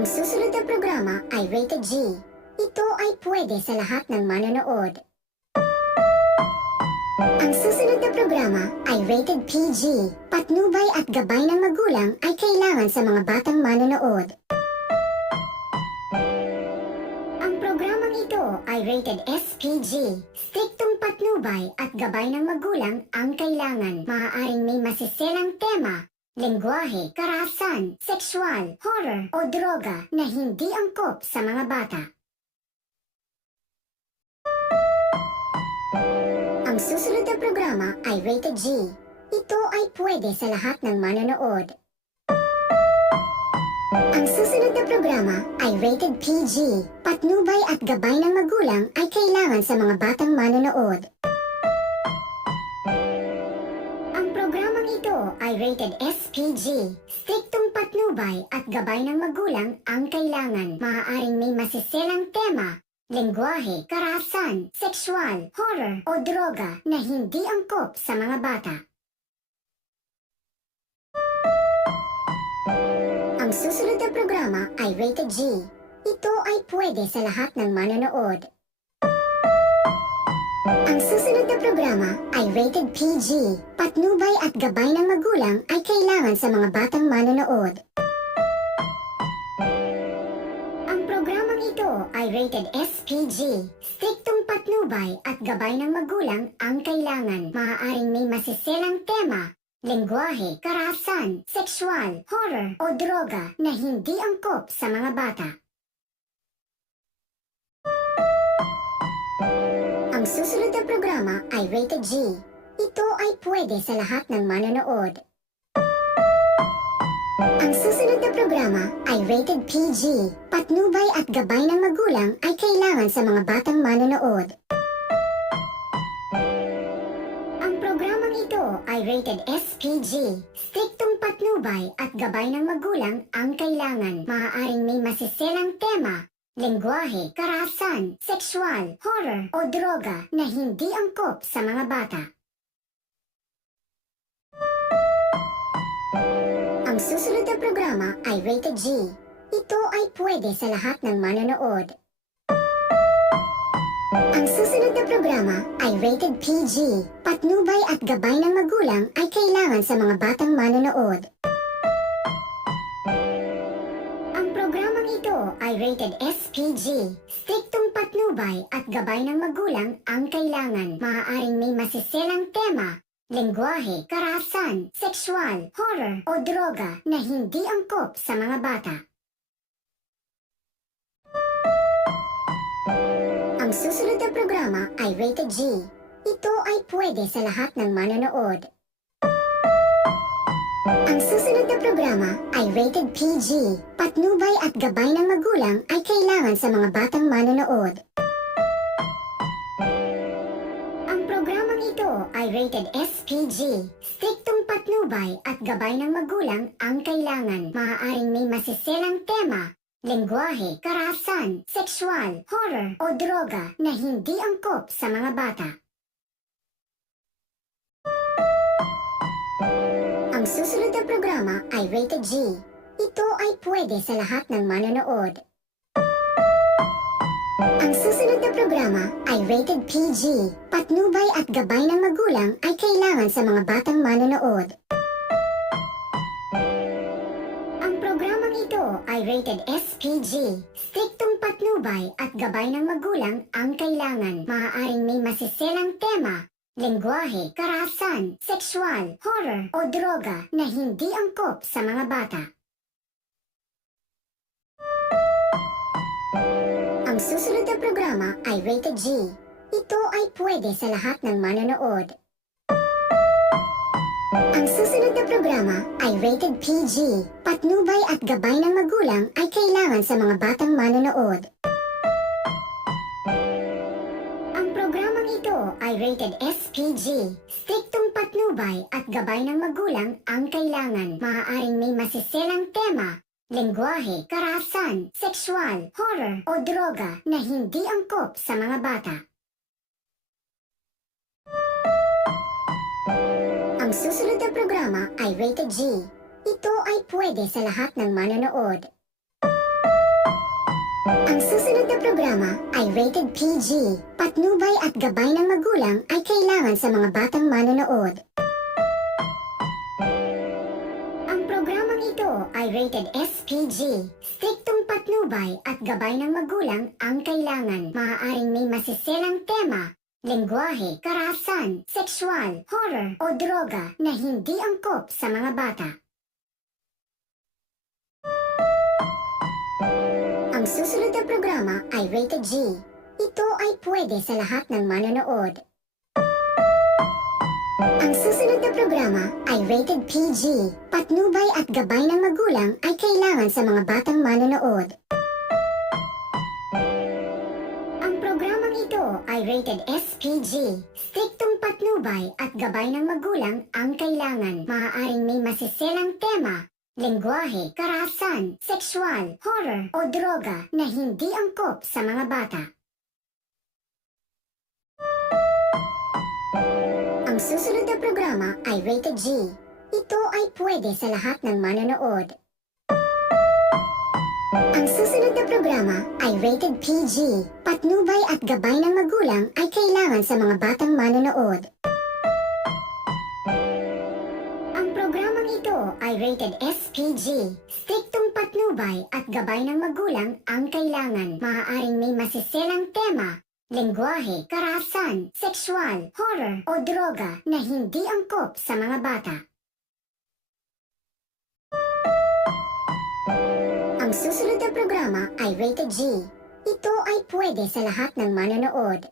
Ang susunod na programa ay rated G. Ito ay pwede sa lahat ng manonood. Ang susunod na programa ay rated PG. Patnubay at gabay ng magulang ay kailangan sa mga batang manonood. Ang programang ito ay rated SPG. Striktong patnubay at gabay ng magulang ang kailangan. Maaaring may masiselang tema, lengguwahe, karahasan, sexual, horror o droga na hindi angkop sa mga bata. Ang susunod na programa ay rated G. Ito ay pwede sa lahat ng manonood. Ang susunod na programa ay rated PG. Patnubay at gabay ng magulang ay kailangan sa mga batang manonood. Ang programang ito ay rated SPG. Striktong patnubay at gabay ng magulang ang kailangan. Maaaring may masiselang tema, lengguwahe, karahasan, sexual, horror o droga na hindi angkop sa mga bata. Ang susunod na programa ay rated G. Ito ay pwede sa lahat ng manonood. Ang susunod na programa ay rated PG. Patnubay at gabay ng magulang ay kailangan sa mga batang manonood. Ang programang ito ay rated SPG. Striktong patnubay at gabay ng magulang ang kailangan. Maaaring may masiselang tema, lengguwahe, karahasan, sexual, horror o droga na hindi angkop sa mga bata. Ang susunod na programa ay rated G. Ito ay pwede sa lahat ng manonood. Ang susunod na programa ay rated PG. Patnubay at gabay ng magulang ay kailangan sa mga batang manonood. Ang programang ito ay rated SPG. Striktong patnubay at gabay ng magulang ang kailangan. Maaaring may masiselang tema, lengguwahe, karahasan, sexual, horror o droga na hindi angkop sa mga bata. Ang susunod na programa ay rated G. Ito ay pwede sa lahat ng manonood. Ang susunod na programa ay rated PG. Patnubay at gabay ng magulang ay kailangan sa mga batang manonood. Ang programang ito ay rated SPG. Striktong patnubay at gabay ng magulang ang kailangan. Maaaring may masiselang tema, lengguwahe, karahasan, sexual, horror o droga na hindi angkop sa mga bata. Ang susunod na programa ay rated G. Ito ay pwede sa lahat ng manonood. Ang susunod na programa ay rated PG. Patnubay at gabay ng magulang ay kailangan sa mga batang manonood. Ang programang ito ay rated SPG. Striktong patnubay at gabay ng magulang ang kailangan. Maaaring may masiselang tema, lengguwahe, karahasan, sexual, horror o droga na hindi angkop sa mga bata. Ang susunod na programa ay rated G. Ito ay pwede sa lahat ng manonood. Ang susunod na programa ay rated PG. Patnubay at gabay ng magulang ay kailangan sa mga batang manonood. Ang programang ito ay rated SPG. Striktong patnubay at gabay ng magulang ang kailangan. Maaaring may masiselang tema, lengguwahe, karahasan, sexual, horror o droga na hindi angkop sa mga bata. Ang susunod na programa ay rated G. Ito ay pwede sa lahat ng manonood. Ang susunod na programa ay rated PG. Patnubay at gabay ng magulang ay kailangan sa mga batang manonood. Ang programang ito ay rated SPG. Striktong patnubay at gabay ng magulang ang kailangan. Maaaring may masiselang tema, lengguwahe, karahasan, sexual, horror o droga na hindi angkop sa mga bata. Ang susunod na programa ay rated G. Ito ay pwede sa lahat ng manonood. Ang susunod na programa ay rated PG. Patnubay at gabay ng magulang ay kailangan sa mga batang manonood. Ang programang ito ay rated SPG. Striktong patnubay at gabay ng magulang ang kailangan. Maaaring may masiselang tema, lengguwahe, karahasan, sexual, horror o droga na hindi angkop sa mga bata. Ang susunod na programa ay rated G. Ito ay pwede sa lahat ng manonood. Ang susunod na programa ay rated PG. Patnubay at gabay ng magulang ay kailangan sa mga batang manonood. Ang programang ito ay rated SPG. Striktong patnubay at gabay ng magulang ang kailangan. Maaaring may masiselang tema, lengguwahe, karahasan, sexual, horror o droga na hindi angkop sa mga bata. Ang susunod na programa ay rated G. Ito ay pwede sa lahat ng manonood. Ang susunod na programa ay rated PG. Patnubay at gabay ng magulang ay kailangan sa mga batang manonood. Ang programang ito ay rated SPG. Striktong patnubay at gabay ng magulang ang kailangan. Maaaring may masiselang tema, lengguwahe, karahasan, sexual, horror o droga na hindi angkop sa mga bata. Ang susunod na programa ay rated G. Ito ay pwede sa lahat ng manonood.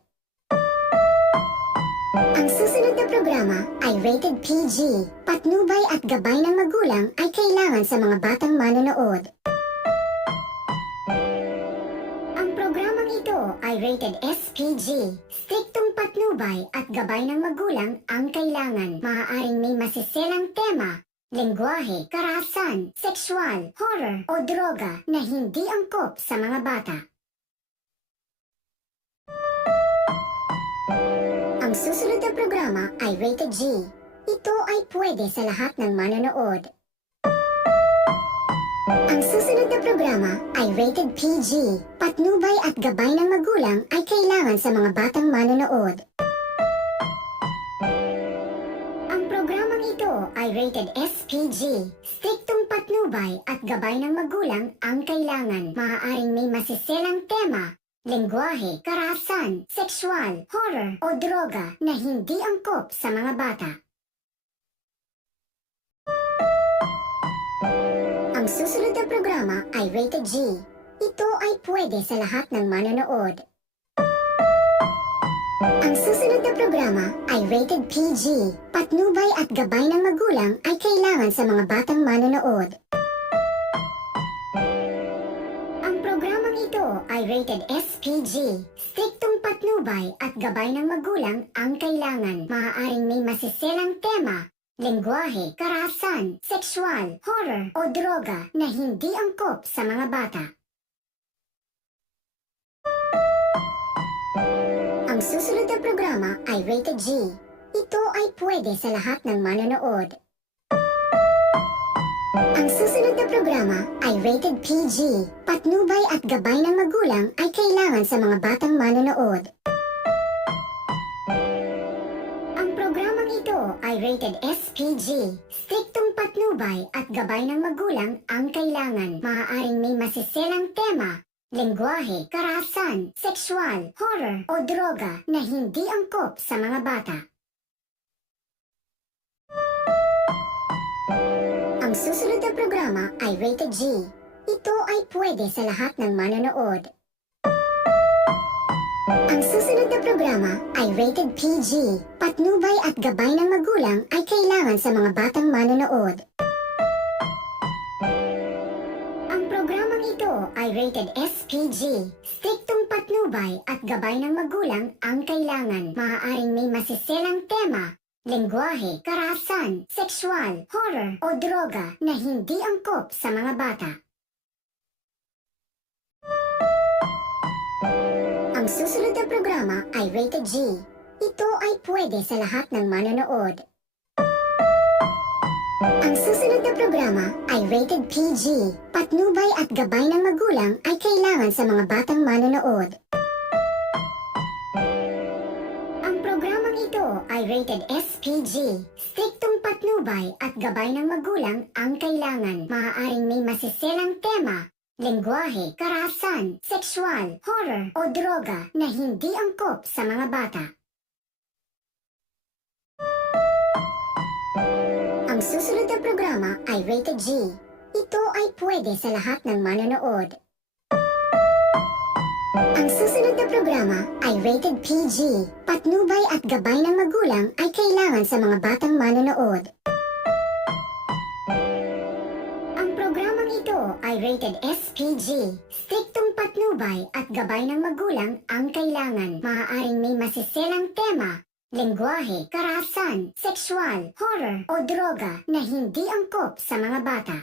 Ang susunod na programa ay rated PG. Patnubay at gabay ng magulang ay kailangan sa mga batang manonood. Ang programang ito ay rated SPG. Striktong patnubay at gabay ng magulang ang kailangan. Maaaring may masiselang tema, lengguwahe, karahasan, sexual, horror o droga na hindi angkop sa mga bata. Ang susunod na programa ay rated G. Ito ay pwede sa lahat ng manonood. Ang susunod na programa ay rated PG. Patnubay at gabay ng magulang ay kailangan sa mga batang manonood. Ang programang ito ay rated SPG. Striktong patnubay at gabay ng magulang ang kailangan. Maaaring may masiselang tema, lengguwahe, karahasan, sexual, horror o droga na hindi angkop sa mga bata. Ang susunod na programa ay rated G. Ito ay pwede sa lahat ng manonood. Ang susunod na programa ay rated PG. Patnubay at gabay ng magulang ay kailangan sa mga batang manonood. Ang programang ito ay rated SPG. Striktong patnubay at gabay ng magulang ang kailangan. Maaaring may masiselang tema, lengguwahe, karahasan, sexual, horror o droga na hindi angkop sa mga bata. Ang susunod na programa ay rated G. Ito ay pwede sa lahat ng manonood. Ang susunod na programa ay rated PG. Patnubay at gabay ng magulang ay kailangan sa mga batang manonood. Ang programang ito ay rated SPG. Striktong patnubay at gabay ng magulang ang kailangan. Maaaring may masiselang tema, lengguwahe, karahasan, sexual, horror o droga na hindi angkop sa mga bata. Ang susunod na programa ay rated G. Ito ay pwede sa lahat ng manonood. Ang susunod na programa ay rated PG. Patnubay at gabay ng magulang ay kailangan sa mga batang manonood. Ang programang ito ay rated SPG. Striktong patnubay at gabay ng magulang ang kailangan. Maaaring may masiselang tema, lengguwahe, karahasan, sexual, horror o droga na hindi angkop sa mga bata. Ang susunod na programa ay rated G. Ito ay pwede sa lahat ng manonood. Ang susunod na programa ay rated PG. Patnubay at gabay ng magulang ay kailangan sa mga batang manonood. Ang programang ito ay rated SPG. Striktong patnubay at gabay ng magulang ang kailangan. Maaaring may masiselang tema, lengguwahe, karahasan, sexual, horror o droga na hindi angkop sa mga bata. Ang susunod na programa ay rated G. Ito ay pwede sa lahat ng manonood. Ang susunod na programa ay rated PG. Patnubay at gabay ng magulang ay kailangan sa mga batang manonood. Ang programang ito ay rated SPG. Striktong patnubay at gabay ng magulang ang kailangan. Maaaring may masiselang tema, lengguwahe, karahasan, sexual, horror o droga na hindi angkop sa mga bata.